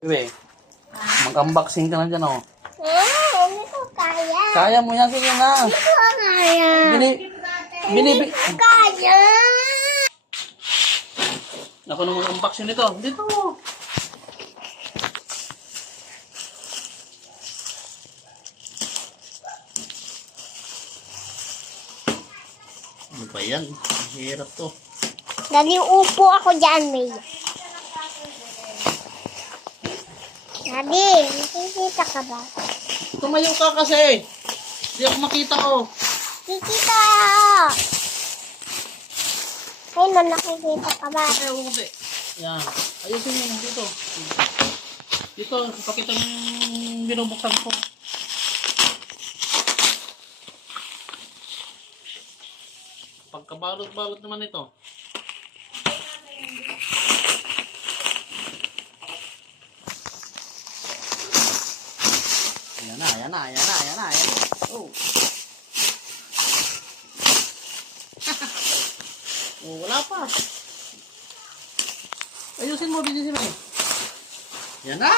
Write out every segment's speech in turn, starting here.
Bebe, mag-unboxing ka na dyan, oh. Hindi ko kaya. Kaya mo yan, sige na. Hindi ko kaya. Hindi ko kaya. Ako na mag-unboxing nito. Dito. Ano ba yan? Hirap to. Dali upo ako dyan, May. Dali, nakikita ka ba? Tumayo ka kasi. Hindi ako makita, oh. Kikita ako. Ayun, nakikita ka ba? Tumayo ko kasi. Yan. Ayusin mo dito. Dito, ipakita mo yung binubuksan ko. Pagkabalot-balot naman ito. Ayan na, ayan na, ayan na, ayan na, ayan na. Oh. Oh, wala pa. Ayusin mo, bilisin mo. Yan na,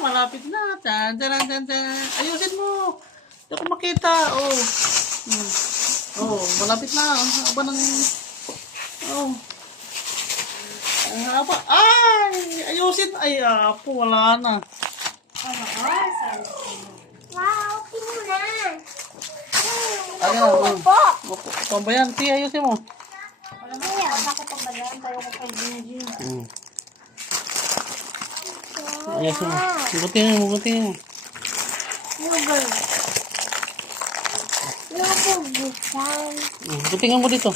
malapit na. Tan, tan, tan, tan. Ayusin mo. Hindi ako makita. Oh. Oh, malapit na. Ang haba ng... Oh. Ang haba. Ay! Ayusin. Ay, apo. Wala na. Wow, okay mo na. Ay, na. Upo. Pambayan. Ti, ayusin mo. Ayusin mo. Gugutin mo, gugutin mo. Lubog. Lubog bukan. Gutingan mo dito.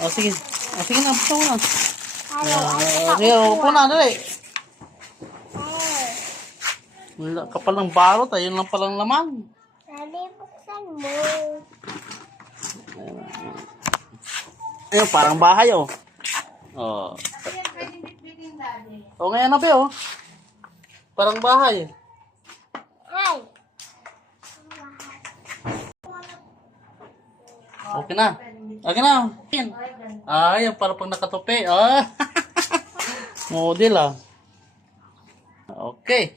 Oh, sige. Oh, sige na. Buksan mo na. Sige, upo na. Dali. Wala, kapal ng barot. Ayun lang palang laman. Dali, buksan mo. Ayun, parang bahay, oh. Oh. Oh, ngayon na, oh. Parang bahay. Ay. Okay na. Okay na. Ay, parang pang nakatupi. Ah. Model, ah. Okay.